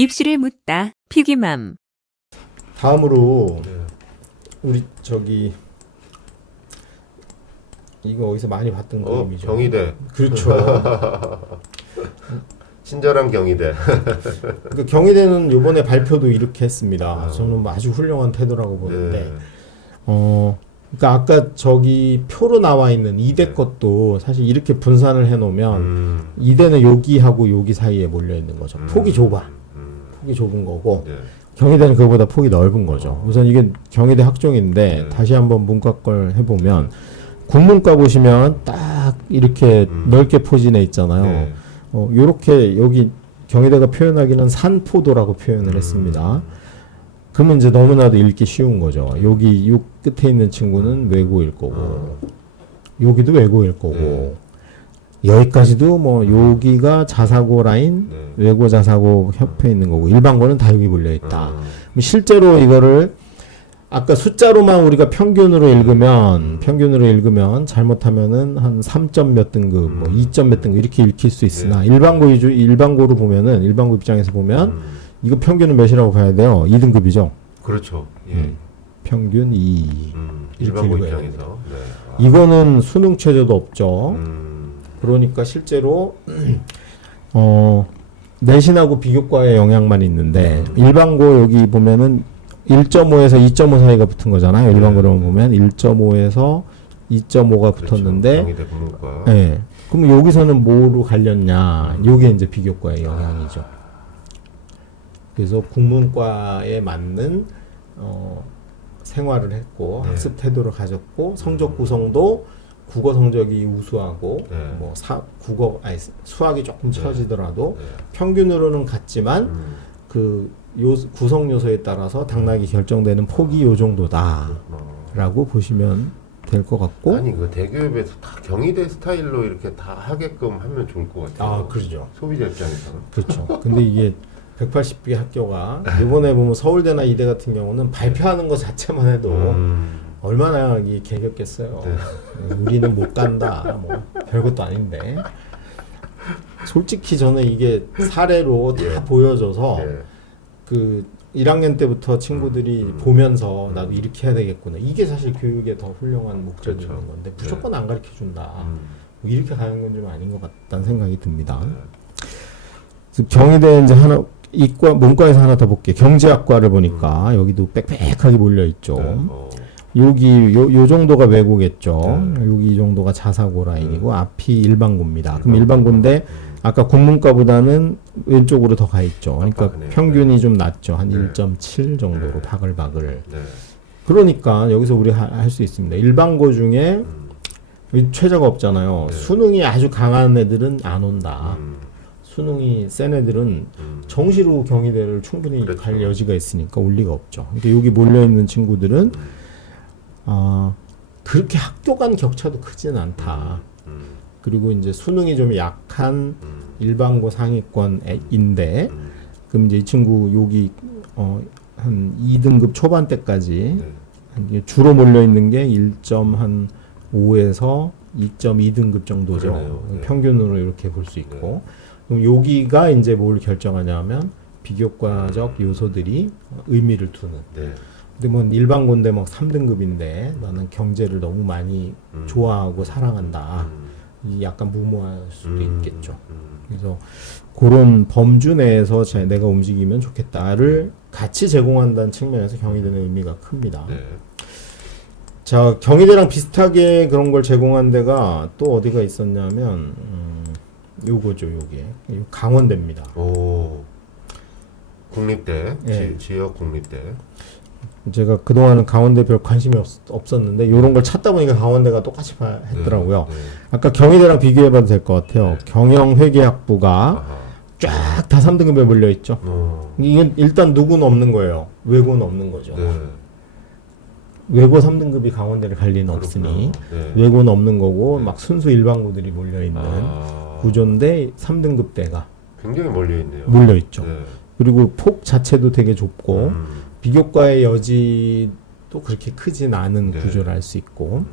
입술을 묻다. 피기맘. 다음으로 네. 우리 저기 이거 어디서 많이 봤던 그림이죠. 경희대. 그렇죠. 친절한 경희대. 그 경희대는 이번에 발표도 이렇게 했습니다. 저는 뭐 아주 훌륭한 태도라고 보는데, 네. 그러니까 아까 저기 표로 나와 있는 이대 네. 것도 사실 이렇게 분산을 해놓으면 이대는 여기하고 여기 사이에 몰려 있는 거죠. 폭이 좁아. 폭이 좁은 거고. 네. 경희대는 그거보다 폭이 넓은 거죠. 우선 이게 경희대 학종인데 네. 다시 한번 문과 걸 해보면 국문과 보시면 딱 이렇게 넓게 포진해 있잖아요. 네. 요렇게 여기 경희대가 표현하기는 산포도라고 표현을 했습니다. 그러면 이제 너무나도 읽기 쉬운 거죠. 여기 요 끝에 있는 친구는 외고일 거고 여기도 외고일 거고 네. 여기까지도 뭐 여기가 자사고 라인 네. 외고 자사고 협회 있는 거고 일반고는 다 여기 몰려 있다. 실제로 이거를 아까 숫자로만 우리가 평균으로 읽으면 잘못하면은 한 3점 몇 등급, 뭐 2점 몇 등급 이렇게 읽힐 수 있으나 일반고로 보면은 일반고 입장에서 보면 이거 평균은 몇이라고 봐야 돼요? 2등급이죠. 그렇죠. 예. 평균 2. 일반고 이렇게 읽어야 입장에서. 네. 이거는 수능 최저도 없죠. 그러니까 실제로 내신하고 비교과의 영향만 있는데 일반고 여기 보면은 1.5에서 2.5 사이가 붙은 거잖아요. 일반고로 보면 1.5에서 2.5가 그렇죠. 붙었는데 경희대 국문과. 네. 그럼 여기서는 뭐로 갈렸냐? 요게 이제 비교과의 영향이죠. 그래서 국문과에 맞는 생활을 했고 네. 학습 태도를 가졌고 성적 구성도 국어 성적이 우수하고 네. 뭐 수학이 조금 네. 처지더라도 네. 평균으로는 같지만 그 구성 요소에 따라서 당락이 결정되는 폭이 요 정도다라고 보시면 될 것 같고. 아니 그 대교협에서 다 경희대 스타일로 이렇게 다 하게끔 하면 좋을 것 같아요. 아, 그러죠. 소비자 입장에서는. 그렇죠. 근데 이게 180개 학교가 이번에 보면 서울대나 이대 같은 경우는 발표하는 것 자체만 해도 얼마나 이 개겼겠어요. 네. 우리는 못 간다. 뭐 별것도 아닌데. 솔직히 저는 이게 사례로 다 예. 보여줘서 예. 그 1학년 때부터 친구들이 보면서 나도 이렇게 해야 되겠구나. 이게 사실 교육의 더 훌륭한 목적이 그렇죠. 있는 건데 네. 무조건 안 가르쳐 준다. 뭐 이렇게 가는 건 좀 아닌 것 같다는 생각이 듭니다. 그래서 경희대 이제 하나 이과 문과에서 하나 더 볼게요. 경제학과를 보니까 여기도 빽빽하게 몰려 있죠. 네. 여기 요 정도가 외고겠죠. 여기 이 정도가 자사고 라인이고 앞이 일반고입니다. 그럼 일반고인데 아까 국문과보다는 왼쪽으로 더 가 있죠. 그러니까 압박이네요. 평균이 좀 낮죠. 한 네. 1.7 정도로 바글바글. 네. 그러니까 여기서 우리 할 수 있습니다. 일반고 중에 최저가 없잖아요. 네. 수능이 아주 강한 애들은 안 온다. 수능이 센 애들은 정시로 경희대를 충분히 그렇죠. 갈 여지가 있으니까 올 리가 없죠. 근데 여기 몰려 있는 친구들은 그렇게 학교 간 격차도 크지는 않다. 그리고 이제 수능이 좀 약한 일반고 상위권인데 그럼 이제 이 친구 여기 한 2등급 초반대까지 네. 주로 몰려 있는 게 1.5에서 2.2등급 정도죠. 그러네요. 네. 평균으로 이렇게 볼 수 있고 그럼 여기가 이제 뭘 결정하냐면 비교과적 요소들이 의미를 두는. 네. 근데 뭐 일반고인데 막 3등급인데 나는 경제를 너무 많이 좋아하고 사랑한다. 이 약간 무모할 수도 있겠죠. 그래서 그런 범주 내에서 내가 움직이면 좋겠다를 같이 제공한다는 측면에서 경희대는 의미가 큽니다. 네. 자, 경희대랑 비슷하게 그런 걸 제공한 데가 또 어디가 있었냐면 요거죠, 요게. 강원대입니다. 오. 국립대. 네. 지역 국립대. 제가 그동안은 강원대 별 관심이 없었는데 이런 걸 찾다 보니까 강원대가 똑같이 했더라고요. 네. 아까 경희대랑 비교해봐도 될 것 같아요. 네. 경영회계학부가 아하. 쫙 다 3등급에 몰려 있죠. 이건 일단 누구는 없는 거예요. 외고는 없는 거죠. 네. 외고 3등급이 강원대를 갈 리는 그렇구나. 없으니 네. 외고는 없는 거고 막 순수 일반고들이 몰려 있는 아. 구조인데 3등급대가 굉장히 멀리 있네요. 몰려 있죠. 네. 그리고 폭 자체도 되게 좁고 비교과의 여지도 그렇게 크진 않은 네. 구조를 알 수 있고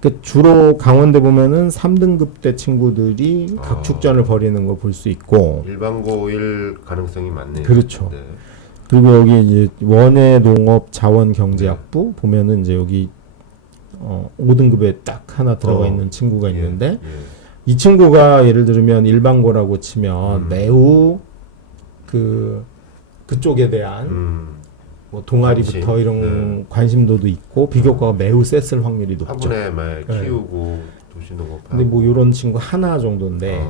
그 주로 강원대 보면은 3등급대 친구들이 각축전을 벌이는 거 볼 수 있고. 일반고일 가능성이 많네요. 그렇죠. 네. 그리고 여기 이제 원예 농업 자원 경제학부 보면은 이제 여기 5등급에 딱 하나 들어가 있는 친구가 있는데 예. 이 친구가 예를 들면 일반고라고 치면 매우 그쪽에 대한 뭐 동아리부터 관심. 이런 관심도도 있고 비교과가 매우 셌을 확률이 높죠. 화분에 막 네. 키우고 도시농업. 근데 뭐 이런 친구 하나 정도인데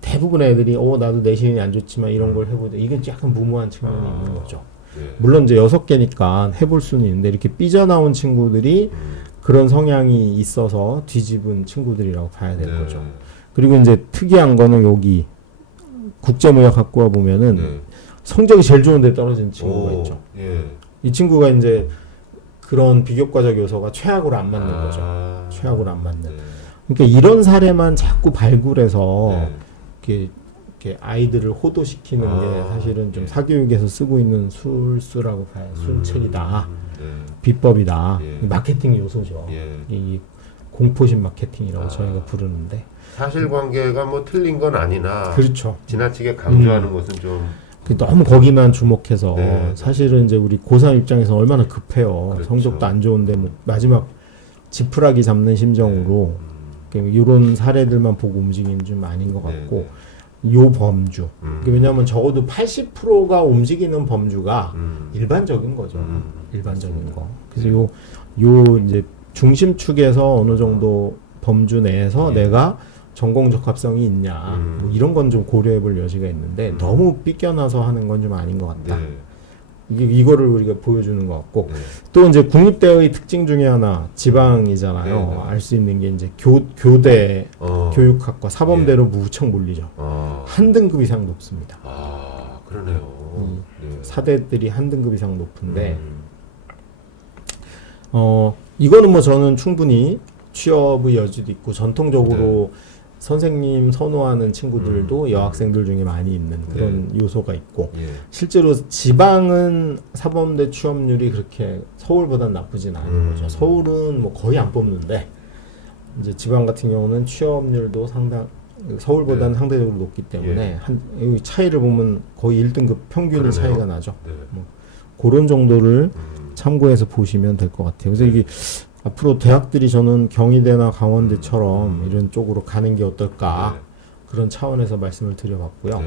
대부분 애들이 나도 내신이 안 좋지만 이런 걸 해보자. 이게 약간 무모한 측면이 있는 거죠. 네. 물론 이제 6개니까 해볼 수는 있는데 이렇게 삐져나온 친구들이 그런 성향이 있어서 뒤집은 친구들이라고 봐야 되는 네. 거죠. 그리고 이제 특이한 거는 여기 국제무역학부와 보면은 네. 성적이 제일 좋은데 떨어진 친구가 있죠. 예. 이 친구가 이제 그런 비교과적 요소가 최악으로 안 맞는 거죠. 최악으로 안 맞는. 네. 그러니까 이런 사례만 자꾸 발굴해서 네. 이렇게 아이들을 호도시키는 게 사실은 좀 사교육에서 쓰고 있는 술수라고 봐요. 술책이다. 네. 비법이다. 예. 마케팅 요소죠. 예. 이 공포심 마케팅이라고 저희가 부르는데. 사실관계가 뭐 틀린 건 아니나 그렇죠. 지나치게 강조하는 것은 좀 너무 거기만 주목해서 네. 사실은 이제 우리 고3 입장에서 얼마나 급해요. 그렇죠. 성적도 안 좋은데 뭐 마지막 지푸라기 잡는 심정으로 이런 사례들만 보고 움직이는 좀 아닌 것 같고 요 범주. 왜냐하면 적어도 80%가 움직이는 범주가 일반적인 거죠. 일반적인 거. 그래서 요 이제 중심축에서 어느 정도 범주 내에서 내가 전공 적합성이 있냐 뭐 이런 건 좀 고려해 볼 여지가 있는데 너무 삐껴나서 하는 건 좀 아닌 것 같다. 이거를 우리가 보여주는 것 같고 또 이제 국립대의 특징 중에 하나 지방이잖아요. 알 수 있는 게 이제 교대 교육학과 사범대로 무척 몰리죠. 한 등급 이상 높습니다. 그러네요. 사대들이 한 등급 이상 높은데 이거는 뭐 저는 충분히 취업의 여지도 있고 전통적으로 선생님 선호하는 친구들도 여학생들 중에 많이 있는 그런 요소가 있고 실제로 지방은 사범대 취업률이 그렇게 서울보다는 나쁘진 않은 거죠. 서울은 뭐 거의 안 뽑는데 이제 지방 같은 경우는 취업률도 서울보다는 상대적으로 높기 때문에 이 차이를 보면 거의 1등급 평균 차이가 나죠. 뭐 그런 정도를 참고해서 보시면 될 것 같아요. 그래서 이게 앞으로 대학들이 저는 경희대나 강원대처럼 이런 쪽으로 가는 게 어떨까 그런 차원에서 말씀을 드려봤고요.